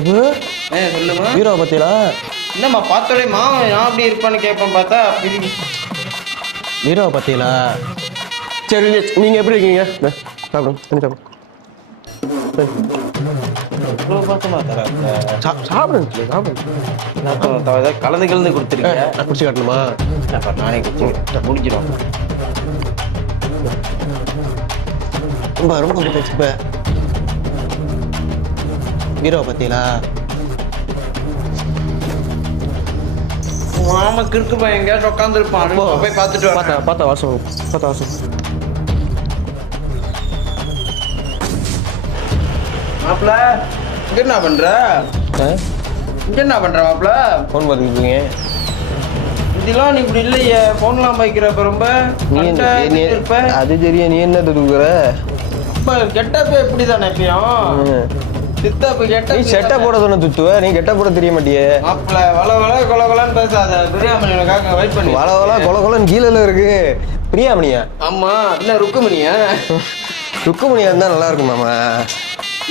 சித்தப்பு சொல்லுமா ஹீரோ பத்தியா? என்னம்மா பார்த்தோடே மாவன் நான் அப்படி இருப்பான்னு கேட்பேன் பார்த்தா ஹீரோவை பத்தியா? சரி நீங்க எப்படி இருக்கீங்க? சாப்பிடுங்க சாப்பிடுங்க கலந்து கலந்து கொடுத்துருக்கேன். நான் குடிச்சு காட்டணுமா? நானே குடிச்சு முடிஞ்சிடும். ரொம்ப ரொம்ப பிடிச்சிப்ப ஹீரோவை பத்தியா? மாமா கிறுக்கு பையன் எங்கேயாச்சும் உட்காந்துருப்பான். போய் பார்த்துட்டு பார்த்தா வாசம் மாப்பிள்ள இங்க என்ன பண்ற? மாப்பிள்ள ஃபோன் பார்த்துக்கிட்டீங்க. இதெல்லாம் நீ இப்படி இல்லையே, ஃபோன்லாம் பாய்க்கிறப்ப ரொம்ப இருப்ப. அது தெரியும், நீ என்ன தூக்குற? இப்ப கெட்டப்ப எப்படிதானே எப்பயும் சித்தப்பு கெட்ட நீ செட்டை போட தானே துத்துவ, நீ கெட்ட போட தெரிய மாட்டியே. மாப்பிள்ள வள கொல கொலன்னு பேசாத. பிரியாமணிக்காக வெயிட் பண்ணி வள கொலன்னு கீழே இருக்கு. பிரியாமணியா? ஆமா. என்ன ருக்குமணியா? ருக்குமணியா இருந்தா நல்லா இருக்கும் மாமா.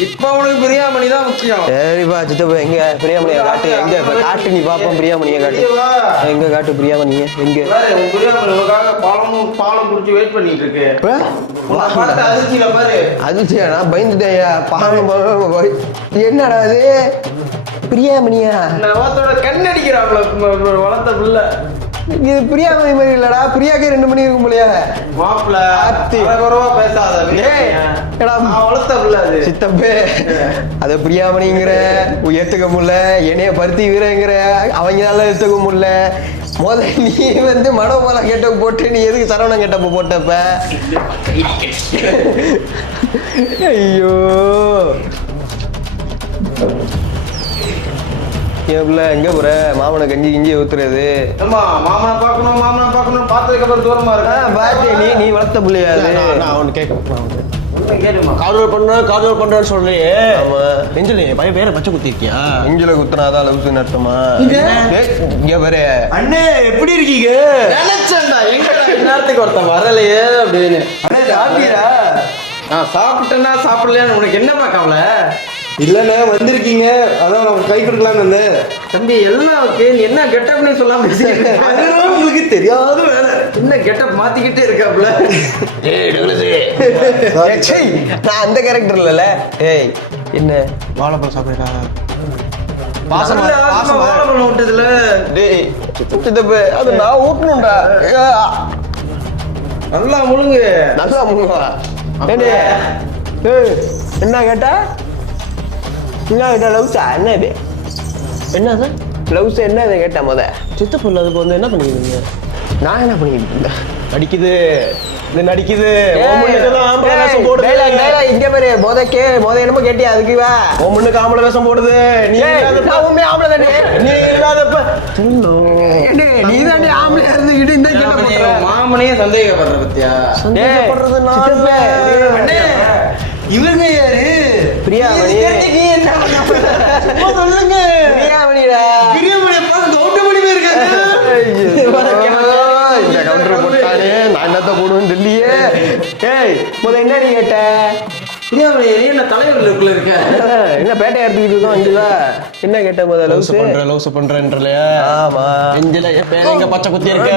இப்ப உனக்கு பிரியாமணி தான் முக்கியம். சரிப்பா சித்தப்பா, எங்க பிரியாமணியா காட்டு? எங்க காட்டு, நீ பாப்போம். பிரியாமணியா காட்டு, எங்க காட்டு பிரியாமணியா எங்க? பிரியாமணி உனக்காக பாலம் குடிச்சு வெயிட் பண்ணிட்டு இருக்கு. அதிர்ச்சியில பாரு. அதிர்ச்சியா? நான் பயந்துட்டேயா. பாலம் என்னடா அது? பிரியாமணியா? நவத்தோட கண்ணடிக்கிறாப்ல வளர்த்த பிள்ளை. இது பிரியாமணி மாதிரி இல்லடா. பிரியாக்கே 2 மணி இருக்கும் போலயா? மாப்பிள்ள பேசாத. வளர்த்த பிள்ளை அது. சித்தப்பே அத பிரியாமணிங்கிற ஏத்துக்க முடியல. என்னைய பருத்தி வீரங்கிற அவங்களால ஏத்துக்க முடியல. நீ மனோபாலா கெட்ட போட்டு நீ எதுக்கு சரவணன் கெட்டப்ப போட்டப்ப? ஐயோ எங்க போற? மாமனை கஞ்சி கிஞ்சி ஊத்துறது. மாமனை பாக்கணும் பார்த்ததுக்கு அப்புறம் தூரமா இருக்க. நீ வளர்த்த பிள்ளையா? நான் அவனு கேட்க காதல் பண்றேன்னு சொல்றியே. ஆமா. நெஞ்சில பையன் பேரை பச்சை குத்தி இருக்கியா? நெஞ்சில குத்துனாதான் லவ்ஸ் நடத்துமா? இங்க பாரு அண்ணே, எப்படி இருக்கீங்க? நினைச்சேன்டா எங்க நேரத்துக்கு ஒருத்தன் வரலையே அப்படின்னு. சாப்பிட்டேன்னா சாப்பிடலையா உனக்கு என்ன பார்க்கல? இல்லண்ணே வந்திருக்கீங்க, அதான் நான் கை கொடுக்கலான்னு வந்தேன். தம்பி எல்லாம் ஓகே. நீ என்ன கெட்டப்னு சொல்லாம அதெல்லாம் உங்களுக்கு தெரியாத வேலை. என்ன கெட்டப் மாத்திக்கிட்டே இருக்காப்ல. நான் அந்த கேரக்டர் இல்லல. ஏய் என்ன வாழைப்பழம் சாப்பிடுறா? வாழைப்பழம் விட்டதுல டேய் அது நான் ஊட்டணும்டா. நல்லா முழுங்கு. நல்லா முழுங்கா. என்ன கேட்டா? என்ன கேட்டா? லவ்ஸா? என்ன இது? என்னது லவ்ஸ்? என்ன இதை கேட்டா? சித்தப்பு அதுக்கு என்ன பண்ணிக்கிறீங்க? நான் என்ன பண்ணிக்கிட்டு இருந்தேன்? நடிக்குது இது நடிக்குது. இங்க பாரு மொத என்னமோ கேட்டியா? அதுக்கு உன் முன்னுக்கு ஆம்பளை வேஷம் போடுது. நீ ஆம்பளை தானே? நீ இல்லாதப்ப நீ தானே ஆம்பளையா இருந்துகிட்டு இந்த கேட்ட மாமனையே சந்தேகப்படுற பத்தியா? சந்தேகப்படுறது இவங்க யாரு? பிரியாமணி. சொல்லுங்க. பிரியாமணிடா. பிரியாமணி கவுண்டமணி இருக்காங்க. இந்த கவுண்டர் போட்டானே, நான் என்னத்த போடுவேன்னு தெரியலையே. ஏய் என்ன நீ கேட்ட? பிரியாமணி என்ன தலைவர்களுக்குள்ள இருக்க? என்ன பேட்டை எடுத்துக்கிட்டு இருக்கோம் இங்கல? என்ன கேட்ட? லவ்ஸ் பண்றேன்றலையா? ஆமா. நெஞ்சில எங்க பச்சை குத்தி இருக்க?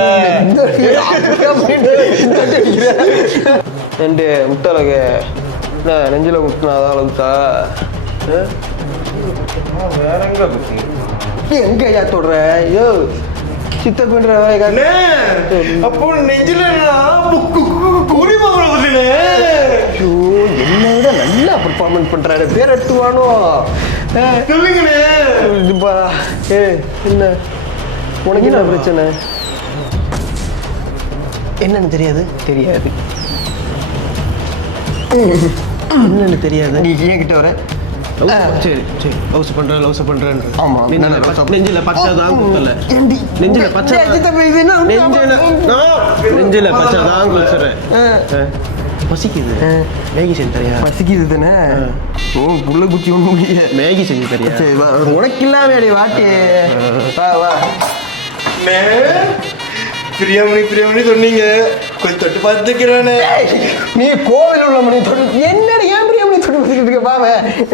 ரெண்டு முட்டலகு நெஞ்சில முட்டினாதான் லவ்ஸா? வேற எங்க ஐயா தொடுற? ஐயோ சித்தப்பன்ற அப்போ நெஞ்சில என்ன விட நல்லா பர்ஃபார்மன்ஸ் பண்றாரு. பேர் எடுத்துவானோ? சொல்லுங்கண்ணே. என்ன உனக்கு என்ன பிரச்சனை? என்னன்னு தெரியாது? என்னன்னு தெரியாது? நீ என்கிட்ட வர சரி லவ்ஸ் பண்றேன். ஆமா. நெஞ்சில பச்சை தான் குத்தல. நெஞ்சில பச்சை தான் குத்துறேன். பசிக்குது. மேகி செஞ்சு தரியா? பசிக்குது தானே? புள்ள குச்சி ஒண்ணு முடிய மேகி செஞ்சு தரியா? உனக்கு இல்லாம வாட்டி வா. பிரியாமணி சொன்னீங்க, கொஞ்சம் தொட்டு பார்த்துக்கிறேன்னு. நீ கோவில் உள்ள மணி தொட்டு என்னடி? ஏன் பிரியாமணி தொட்டு பேசிக்கிட்டு பாவ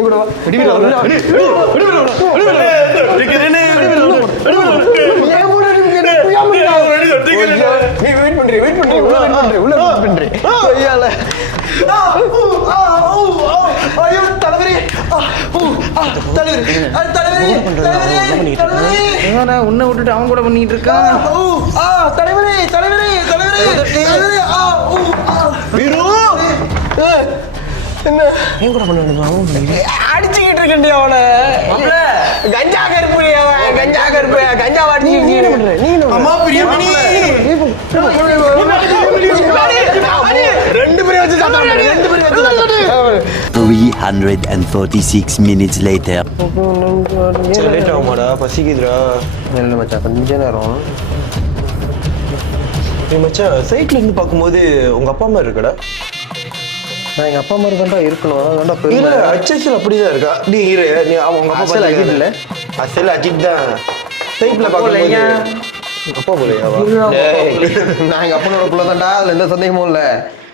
கூட வா. நீ வெயிட் பண்றீ உள்ள வெயிட் பண்றீ ஐயால ஐயோ தலைவரே உன்னை விட்டுட்டு அவன் கூட பண்ணிட்டு இருக்கான். தலைவரே என்ன என் கூட பண்ண அடிச்சுக்கிட்டு இருக்கேன் அவனை. கஞ்சா கருப்பு அவன் கஞ்சா கருப்பு கஞ்சா வாடி நீ என்ன பண்ற நீ அம்மா பிரியாணி ரெண்டு பேரும் வச்சு ரெண்டு பேரும் வச்சு 346 minutes later. லேட் ஆகுமாடா பசிக்குதுடா. இல்லை மச்சான் கொஞ்ச நேரம். மச்சான் சைட்ல இருந்து பார்க்கும்போது உங்க அப்பா அம்மா இருக்கடா. நான் எங்கள் அப்பா மாதிரி தான்டா இருக்கணும் அதான்டா இல்ல பெருமை. அச்சல் அப்படிதான் இருக்கா. நீ இரு நீ அவங்க அப்பா அசல் அஜித் இல்ல? அசல் அஜித் தான். சைட்ல பார்க்கும்போது அப்பா போலையாவா? நான் எங்கள் அப்பனோட பிள்ளை தான்டா, அதில் எந்த சந்தேகமும் இல்லை.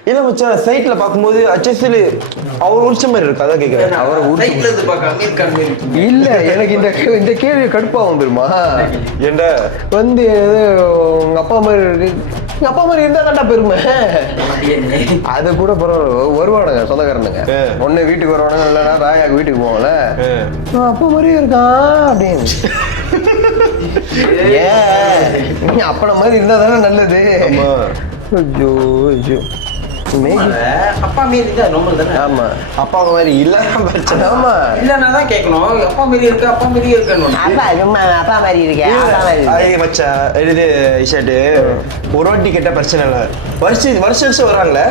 இல்ல மச்சான் சைட்ல பார்க்கும்போது அச்சல் அவர் உரிச்ச மாதிரி இருக்கு. அதான் கேட்கிறேன். அவரை சைட்ல இருந்து பார்க்க அமீர் கான் மாதிரி இருக்கு. இல்ல எனக்கு இந்த கேள்வி கடுப்பாகும் தெரியுமா? ஏண்டா வந்து உங்க அப்பா மாதிரி இருக்கு. எங்க அப்பா மாதிரி இருந்தா தான்டா பெருமை. அது கூட பரவாயில்ல, வருவானுங்க சொந்தக்காரனுங்க. ஒண்ணு வீட்டுக்கு வருவானுங்க, இல்லைன்னா ராயாக்கு வீட்டுக்கு போவாங்கல்ல. அப்பா மாதிரியே இருக்கான் அப்படின்னு. ஏன் அப்பன மாதிரி இருந்தா தானே நல்லது. ஐயோ ஐயோ அப்பா மீறி தான் ரொம்ப தானே. ஆமா அப்பா மாதிரி இல்ல பிரச்சனை. ஆமா இல்லன்னா தான் கேட்கணும். அப்பா மீறி இருக்கு அப்பா மீறி இருக்கணும். அப்பா மாதிரி இருக்கேன். மச்சான் இது ஷர்ட்டு ஒரு வாட்டி கேட்டா பிரச்சனை இல்லை. வருஷம் வராங்களே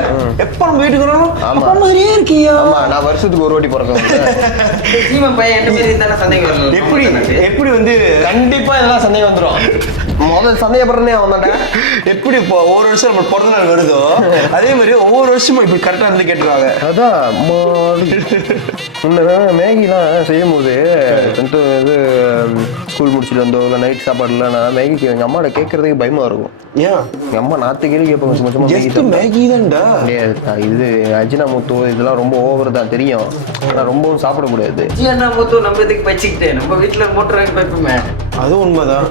எப்ப நம்ம வீட்டுக்கு வரணும் அப்பா மாதிரியே இருக்கியா? ஆமா நான் வருஷத்துக்கு ஒரு வாட்டி பிறக்கேன். சீமன் பையன் என்ன மீறி தானே சந்தேகம் வரணும். எப்படி வந்து கண்டிப்பா இதெல்லாம் சந்தேகம் வந்துடும். முதல் சந்தேகப்படுறனே அவன் தானே. எப்படி இப்போ ஒவ்வொரு வருஷம் நம்ம பிறந்த நாள் வருதோ அதே மாதிரி ஒவ்வொரு வருஷமும் இப்படி கரெக்டா இருந்து கேட்டுருவாங்க. அதான் முன்ன மேகிலாம் செய்யும் போது இது ஸ்கூல் முடிச்சுட்டு வந்தோ இல்லை நைட் சாப்பாடுலாம் நான் மேகிக்கு எங்கள் அம்மாட்ட கேட்கறதுக்கு பயமா இருக்கும். ஏன் எங்கள் அம்மா நாற்று கேள்வி கேட்பாங்க சும்மா சும்மா மேகி தான்டா. இது அஜினாமோட்டோ இதெல்லாம் ரொம்ப ஓவர் தான் தெரியும், ஆனால் ரொம்பவும் சாப்பிடக்கூடாது. நம்ம இதுக்கு வச்சுக்கிட்டு நம்ம வீட்டுல மோட்டர் வாங்கி பார்ப்போமே. அதுவும் உண்மைதான்.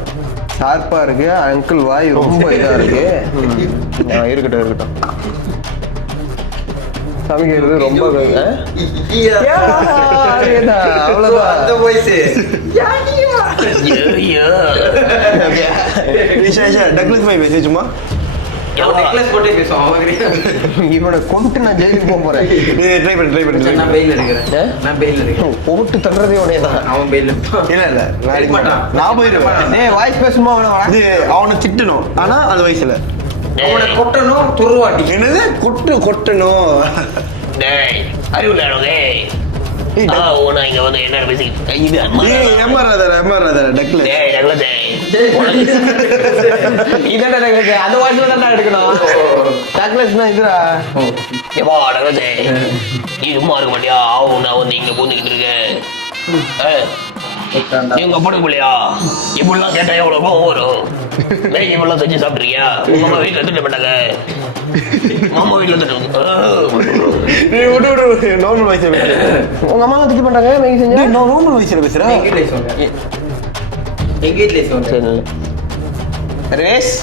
ஷார்ப்பா இருக்கு அங்கிள், வாய் ரொம்ப இதா இருக்கு. இருக்கட்டும் சமைக்கிறது ரொம்ப டக்ளஸ் பாய் பேசி சும்மா இவனை கொண்டு நான் ஜெயிலுக்கு போக போறேன். ட்ரை பண்ணு. போட்டு தள்ளுறதே உடையதான். அவன் பெயில் இல்ல நான் போயிருவேன். வாய்ஸ் பேசுமா அவனை திட்டணும் ஆனா அந்த வயசுல அவனை கொட்டணும் துருவாட்டி. என்னது கொட்டணும். எங்க போடுங்களையா இப்படிலாம் கேட்டா எவ்வளவு கோவம் வரும். மேகி இப்பெல்லாம் செஞ்சு சாப்பிட்ருக்கியா? உங்க அம்மா வீட்டுல திட்ட மாட்டாங்க. அம்மா வீட்டுல நார்மல் வயசுல உங்க அம்மா திட்டி பண்றாங்க மேகி செஞ்சா? நார்மல் வயசுல பேசுறேன். எங்க வீட்டுல ரேஸ்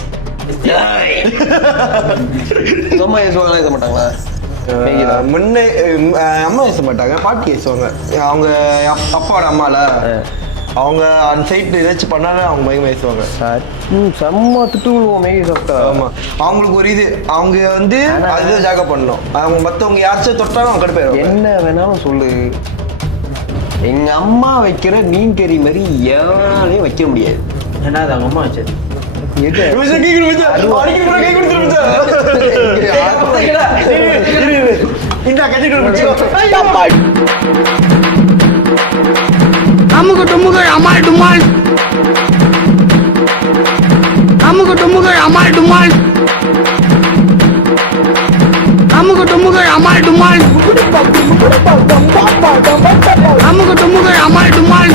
அம்மா ஏசுவாங்களா ஏச மாட்டாங்களா? முன்னே அம்மா ஏச மாட்டாங்க, பாட்டி ஏசுவாங்க. அவங்க அப்பாவோட அம்மால அவங்க அந்த சைட் ஏதாச்சும் பண்ணாலும் அவங்க பயங்கரமா ஏசுவாங்க. செம்ம திட்டு விழுவோம் மேகி சாப்பிட்டா. ஆமா அவங்களுக்கு ஒரு இது அவங்க வந்து அதுதான் ஜாக பண்ணணும். அவங்க மற்றவங்க யாராச்சும் தொட்டாலும் அவங்க கடுப்பாயிரும். என்ன வேணாலும் சொல்லு, எங்க அம்மா வைக்கிற மீன் கறி மாதிரி எவனாலையும் வைக்க முடியாது. ஏன்னா அது அவங்க அம்மா வச்சது. அமுகு டுமுகு அமால் டுமால், அமுகு டுமுகு அமால் டுமால், அமுகு டுமுகு அமால் டுமால், அமுகு டுமுகு அமால் டுமால்.